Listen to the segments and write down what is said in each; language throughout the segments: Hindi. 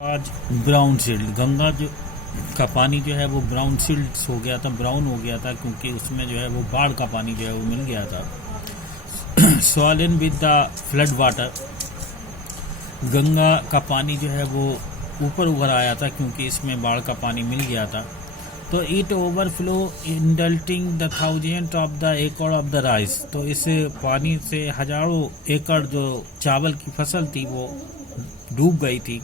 आज ब्राउन सील्ड गंगा जो का पानी जो है वो ब्राउन सील्ड हो गया था, ब्राउन हो गया था, क्योंकि उसमें जो है वो बाढ़ का पानी जो है वो मिल गया था। Swollen with the flood water, Ganga का पानी जो है वो ऊपर उभर आया था क्योंकि इसमें बाढ़ का पानी मिल गया था। तो it overflow inundating the thousand of the acre of the rice, तो इस पानी से हजारों एकड़ जो चावल की फसल थी वो डूब गई थी।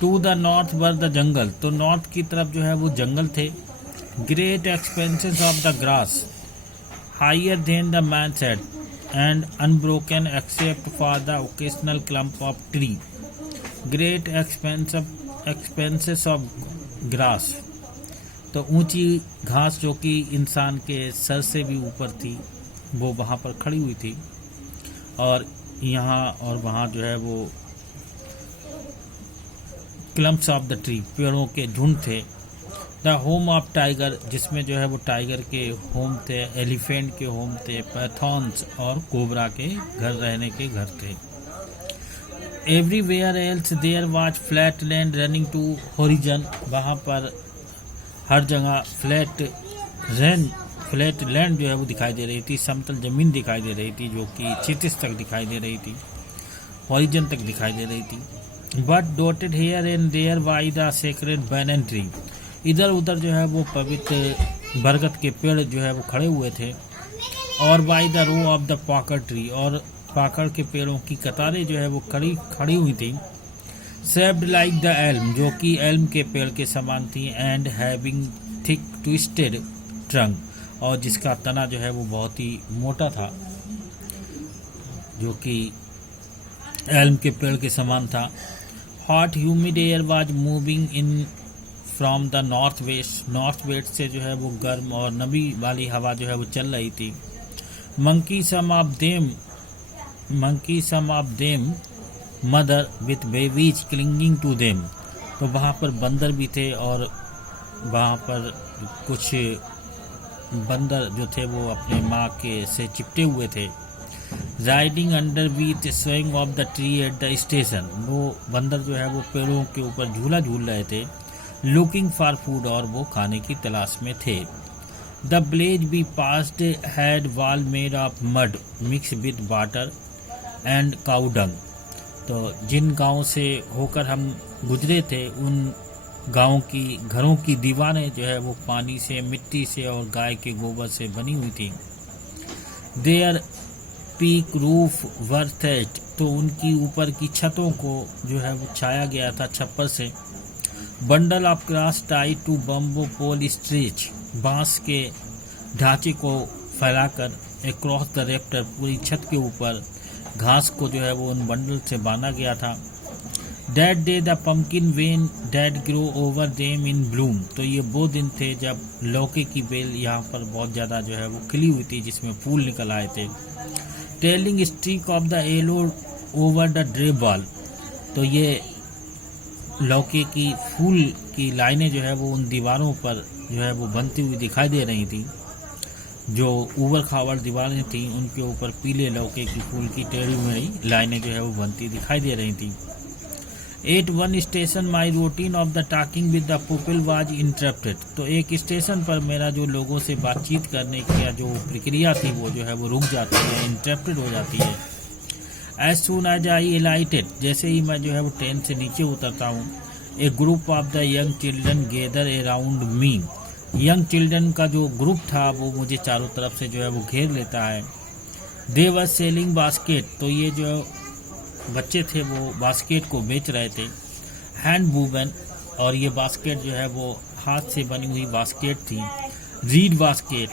To the north were the jungle, तो नॉर्थ की तरफ जो है वो जंगल थे। Great expanses of the grass higher than the man said and unbroken except for the occasional clump of tree. Great expanses of grass, तो ऊंची घास जो कि इंसान के सर से भी ऊपर थी वो वहाँ पर खड़ी हुई थी, और यहाँ और वहाँ जो है वो क्लम्प्स ऑफ द ट्री, पेड़ों के झुंड थे। द होम ऑफ टाइगर, जिसमें जो है वो टाइगर के होम थे, एलिफेंट के होम थे, पैथॉन्स और कोबरा के घर रहने के घर थे। Everywhere else there was flat land running to horizon, वहाँ पर हर जगह फ्लैट लैंड जो है वो दिखाई दे रही थी, समतल जमीन दिखाई दे रही थी जो कि क्षितिज तक दिखाई दे रही थी, होरिजन तक दिखाई दे रही थी। But dotted here and there by the sacred banyan tree, इधर उधर जो है वो पवित्र बरगद के पेड़ जो है वो खड़े हुए थे, और by the row of the pakad tree, और पाकड़ के पेड़ों की कतारें जो है वो खड़ी हुई थी। शेप्ड लाइक द एल्म, जो कि एल्म के पेड़ के समान थी, and having thick twisted trunk, और जिसका तना जो है वो बहुत ही मोटा था, जो कि एल्म के पेड़ के समान था। Hot humid air was moving in from the north west से जो है वो गर्म और नमी वाली हवा जो है वो चल रही थी। Monkey some of them mother with babies clinging to them, तो वहाँ पर बंदर भी थे, और वहाँ पर कुछ बंदर जो थे वो अपने माँ के से चिपटे हुए थे। Riding under with swing of the tree at the station, वो बंदर जो है वो पेड़ों के ऊपर झूला झूल रहे थे। लुकिंग फॉर फूड, और वो खाने की तलाश में थे। The village be passed had wall made of mud mix with water and cow dung, तो जिन गांव से होकर हम गुजरे थे उन गांव की घरों की दीवारें जो है वो पानी से, मिट्टी से और गाय के गोबर से बनी हुई थी। There peak roof were thatched, तो उनकी ऊपर की छतों को जो है वो छाया गया था छप्पर से। Bundle of grass tie to bamboo pole stretch, बांस के ढांचे को फैलाकर अक्रॉस द रेफ्टर, पूरी छत के ऊपर घास को जो है वो उन बंडल से बांधा गया था। That day the pumpkin when dad grow over them in Bloom, तो ये वो दिन थे जब लौकी की बेल यहाँ पर बहुत ज़्यादा जो है वो खिली हुई थी, जिसमें फूल निकल आए थे। Trailing streak of the yellow over the drab wall, तो ये लौकी की फूल की लाइनें जो है वो उन दीवारों पर जो है वो बनती हुई दिखाई दे रही थी। जो ऊबड़ खाबड़ दीवारें थी उनके ऊपर पीले लौकी की फूल की टेढ़ी मेढ़ी लाइनें जो है वो बनती दिखाई दे रही थी। At one station my routine of the talking with the people was interrupted, तो एक स्टेशन पर मेरा जो लोगों से बातचीत करने की जो प्रक्रिया थी वो जो है वो रुक जाती है, इंटरप्टेड हो जाती है। एज सून एज आई एलाइटेड, जैसे ही मैं जो है वो ट्रेन से नीचे उतरता हूँ, a group of the young children gather around me, young children का जो ग्रुप था वो मुझे चारों तरफ से जो है वो घेर लेता है। दे वर सेलिंग बास्केट, तो ये जो बच्चे थे वो बास्केट को बेच रहे थे। हैंड वूवन, और ये बास्केट जो है वो हाथ से बनी हुई बास्केट थी। Read basket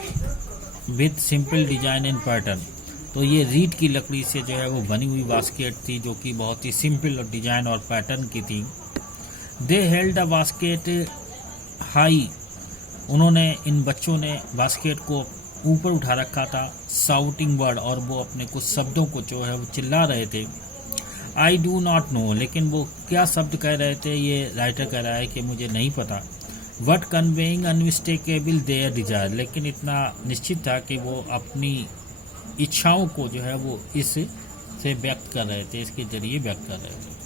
with simple design and pattern, तो ये रीड की लकड़ी से जो है वो बनी हुई बास्केट थी जो कि बहुत ही सिंपल और डिजाइन और पैटर्न की थी। दे हेल्ड द बास्केट हाई, उन्होंने इन बच्चों ने बास्केट को ऊपर उठा रखा था। साउटिंग वर्ड, और वो अपने कुछ शब्दों को जो है वो चिल्ला रहे थे। आई डू नॉट नो, लेकिन वो क्या शब्द कह रहे थे ये राइटर कह रहा है कि मुझे नहीं पता। But conveying unmistakable there Dzire, लेकिन इतना निश्चित था कि वो अपनी इच्छाओं को जो है वो इस से व्यक्त कर रहे थे, इसके जरिए व्यक्त कर रहे थे।